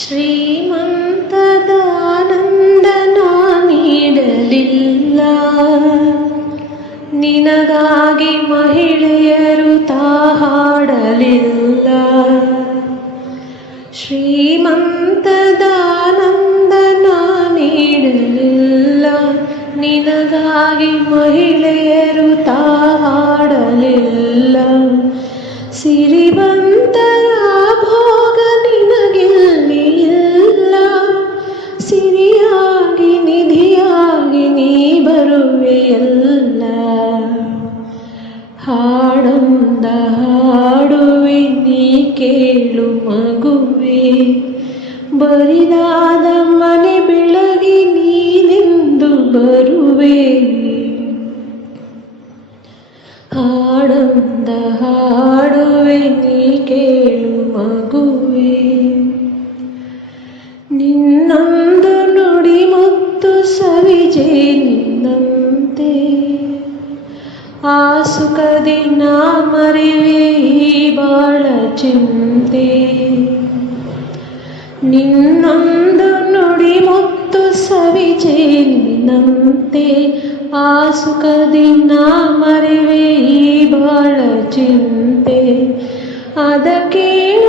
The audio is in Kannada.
ಶ್ರೀಮಂತದಾನಂದನ ನೀಡಲಿಲ್ಲ, ನಿನಗಾಗಿ ಮಹಿಳೆಯರು ಹಾಡಲಿಲ್ಲ. ಶ್ರೀಮಂತದಾನಂದನ ನೀಡಲಿಲ್ಲ, ನಿನಗಾಗಿ ಮಹಿಳೆಯರು ಹಾಡಲಿಲ್ಲ. ಸಿರಿವಂತರ ಭೋಗ ನಿನಗಿಲ್ಲ, ಸಿರಿಯಾಗಿ ನಿಧಿಯಾಗಿ ನೀ ಬರುವೆಯಲ್ಲ. ಹಾಡೊಂದ ಹಾಡುವೆ ನೀ ಕೇಳು ಮಗುವೆ, ಬರಿದಾದ ಮನೆ ಬೆಳಗಿ ನೀನೆಂದು ಬರುವೆ. ಹಾಡೊಂದ ಹಾಡುವೆ ನೀ ಕೇಳು ಮಗುವೆ, ನಿನ್ನೊಂದು ನುಡಿ ಮುತ್ತು ಸವಿಜೆ ನಿನ್ನಂತೆ. ಆ ಸುಖದಿ ನಾ ಮರೆವೆ ಈ ಬಾಳ ಚಿಂತೆ. ನಿನ್ನೊಂದು ನುಡಿ ಮುತ್ತು ಸವಿಜೆ ನಿನ್ನಂತೆ. ಆ ಸುಖದಿ ನಾ ಮರೆವೆ ಈ ಬಾಳ ಚಿಂತೆ. ಅದ ಕೇಳ